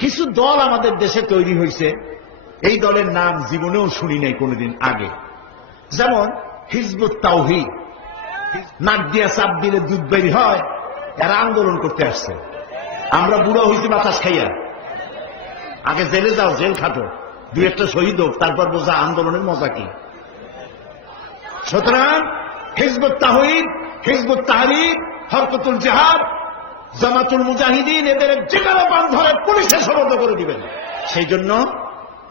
কিছু দল আমাদের দেশে তৈরি হয়েছে। এই দলের নাম জীবনেও শুনি নাই কোনোদিন আগে। যেমন হিজবুত তাওহিদ। নাক দিয়া চাপ দিলে দুধ বেরি হয়, এরা আন্দোলন করতে আসছে। আমরা বুড়ো হয়েছি বাতাস খাইয়া। আগে জেলে যাও, জেল খাটো। দুই একটা শহীদ হোক, তারপর বোঝা আন্দোলনের মজা কি। সুতরাং হিজবুত তাহিদ হিজবুত তাহরিদ, হরকতুল জেহাদ জামাতুল মুজাহিদিন এদের যেখানে বান ধরে পুলিশে সরব করে দিবেন। সেই জন্য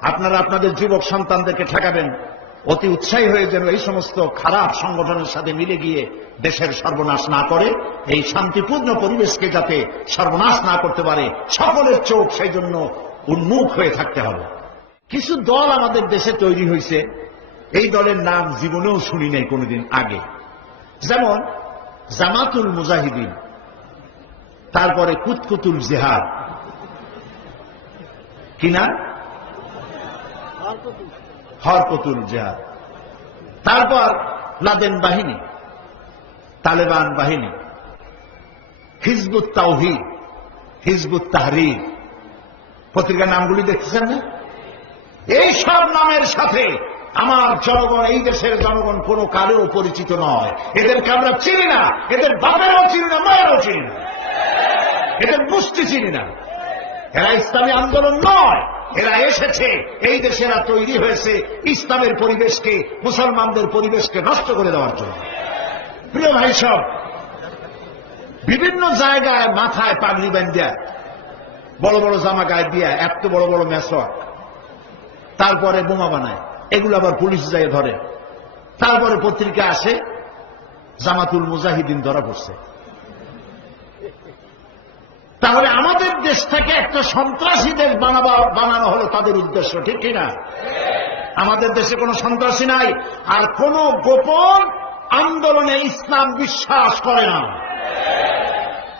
আপনারা আপনাদের যুবক সন্তানদেরকে ঠেকাবেন। অতি উৎসাহী হয়ে যেন এই সমস্ত খারাপ সংগঠনের সাথে মিলে গিয়ে দেশের সর্বনাশ না করে, এই শান্তিপূর্ণ পরিবেশকে যাতে সর্বনাশ না করতে পারে, সকলের চোখ সেই জন্য উন্মুখ হয়ে থাকতে হবে। কিছু দল আমাদের দেশে তৈরি হয়েছে। এই দলের নাম জীবনেও শুনি নাই কোনোদিন আগে। যেমন জামাতুল মুজাহিদিন। তারপরে কুতকুতুল জেহাদ। কিনা হরকতুল জেহাদ। তারপর লাদেন বাহিনী, তালেবান বাহিনী, হিজবুত তাওহিদ, হিজবুত তাহরির। পত্রিকার নামগুলি দেখতেছেন না? এই সব নামের সাথে আমার জনগণ, এই দেশের জনগণ কোনো কালেও পরিচিত নয়। এদেরকে আমরা চিনি না। এদের বাবারও চিনি না, মায়েরও চিনি না। এদের মুষ্টি চিনি না। এরা ইসলামী আন্দোলন নয়। এরা এসেছে, এই দেশেরা তৈরি হয়েছে ইসলামের পরিবেশকে, মুসলমানদের পরিবেশকে নষ্ট করে দেওয়ার জন্য। প্রিয় ভাই সব, বিভিন্ন জায়গায় মাথায় পাগড়ি বান্ধিয়া বড় বড় জামা গায়ে দিয়া, এত বড় বড় মেসওয়াক তারপরে বোমা বানায়। এগুলো আবার পুলিশ যায় ধরে। তারপরে পত্রিকা আসে, জামাতুল মুজাহিদিন ধরা পড়ছে। তাহলে আমাদের দেশ থেকে একটা সন্ত্রাসী দেশ বানাবা, বানানো হলো তাদের উদ্দেশ্য, ঠিক কিনা আমাদের দেশে কোনো সন্ত্রাসী নাই, আর কোন গোপন আন্দোলনে ইসলাম বিশ্বাস করে না।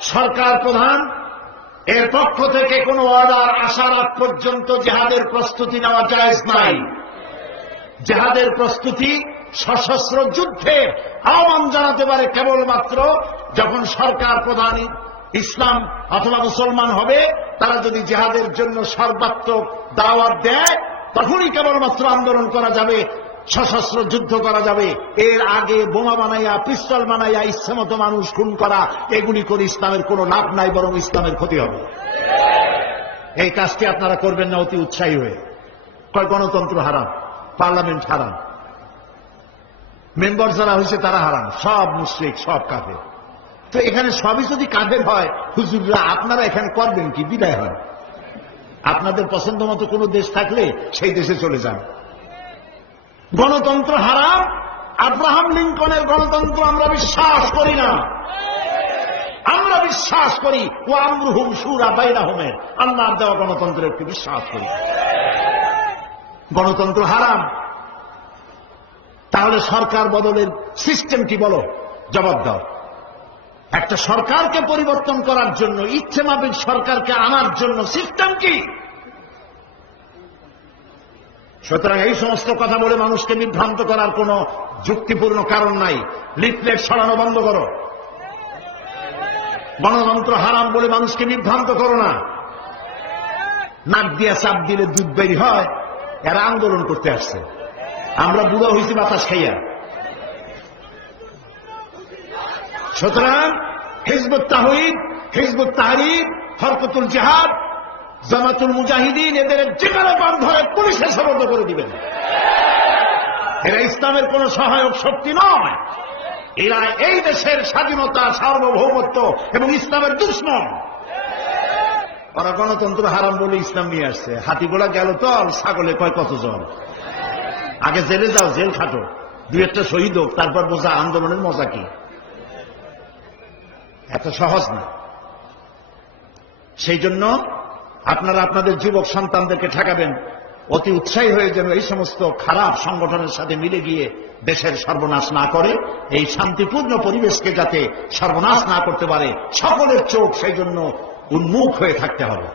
সরকার প্রধান, এর পক্ষ থেকে কোনো অর্ডার আসার আগ পর্যন্ত জেহাদের প্রস্তুতি নেওয়া যায় নাই। জেহাদের প্রস্তুতি সশস্ত্র যুদ্ধে আহ্বান জানাতে পারে কেবলমাত্র যখন সরকার প্রধান ইসলাম অথবা মুসলমান হবে, তারা যদি জেহাদের জন্য সর্বাত্মক দাওয়াত দেয়, তখনই কেবলমাত্র আন্দোলন করা যাবে, সশস্ত্র যুদ্ধ করা যাবে। এর আগে বোমা বানাইয়া, পিস্তল বানাইয়া, ইচ্ছামতো মানুষ খুন করা, এগুলি করে ইসলামের কোনো লাভ নাই, বরং ইসলামের ক্ষতি হবে। এই কাজটি আপনারা করবেন না, অতি উৎসাহী হয়ে। কয়, গণতন্ত্র হারাম, পার্লামেন্ট হারাম। মেম্বার যারা হয়েছে তারা হারাম, সব মুশ্রিক, সব কাফে তো এখানে সবই যদি কাফের হয়, হুজুররা আপনারা এখানে করবেন কি? বিদায় হয়। আপনাদের পছন্দ মতো কোনো দেশ থাকলে সেই দেশে চলে যান। গণতন্ত্র হারাম, আব্রাহাম লিঙ্কনের গণতন্ত্র আমরা বিশ্বাস করি না। আমরা বিশ্বাস করি ও আমরুহুম সুরা বাইরা হোমের আল্লাহর দেওয়া গণতন্ত্রের একটু বিশ্বাস করি। গণতন্ত্র হারাম। তাহলে সরকার বদলের সিস্টেম কি বলো? জবাব দাও। একটা সরকারকে পরিবর্তন করার জন্য, ইচ্ছে মাফিক সরকারকে আনার জন্য সিস্টেম কি? সুতরাং এই সমস্ত কথা বলে মানুষকে বিভ্রান্ত করার কোন যুক্তিপূর্ণ কারণ নাই। লিফলেট সরানো বন্ধ করো। গণতন্ত্র হারাম বলে মানুষকে বিভ্রান্ত করো না। নাক দিয়ে চাপ দিলে দুধ বেরি হয়, এরা আন্দোলন করতে আসছে। আমরা বুড়ো হয়েছি বাতাস খাইয়া। সুতরাং হিজবুত তাহিদ হিজবুত তাহরিদ, হরকতুল জেহাদ, জামাতুল মুজাহিদিন, এদের যেখানে বান ধরে পুলিশে সরব করে দিবেন। এরা ইসলামের কোন সহায়ক শক্তি নয়। এরা এই দেশের স্বাধীনতা, সার্বভৌমত্ব এবং ইসলামের দুশ্মন। ওরা গণতন্ত্র হারাম বলে ইসলাম নিয়ে আসছে। হাতিগোলা গেল তল, ছাগলে কয় কত জন আগে জেলে যাও, জেল খাটো। দুই একটা শহীদ হোক, তারপর বোঝা আন্দোলনের মজা কি? এত সহজ না। সেই জন্য আপনারা আপনাদের যুবক সন্তানদেরকে ঠেকাবেন। অতি উৎসাহী হয়ে যেন এই সমস্ত খারাপ সংগঠনের সাথে মিলে গিয়ে দেশের সর্বনাশ না করে, এই শান্তিপূর্ণ পরিবেশকে যাতে সর্বনাশ না করতে পারে, সকলের চোখ সেই জন্য উন্মুখ হয়ে থাকতে হবে।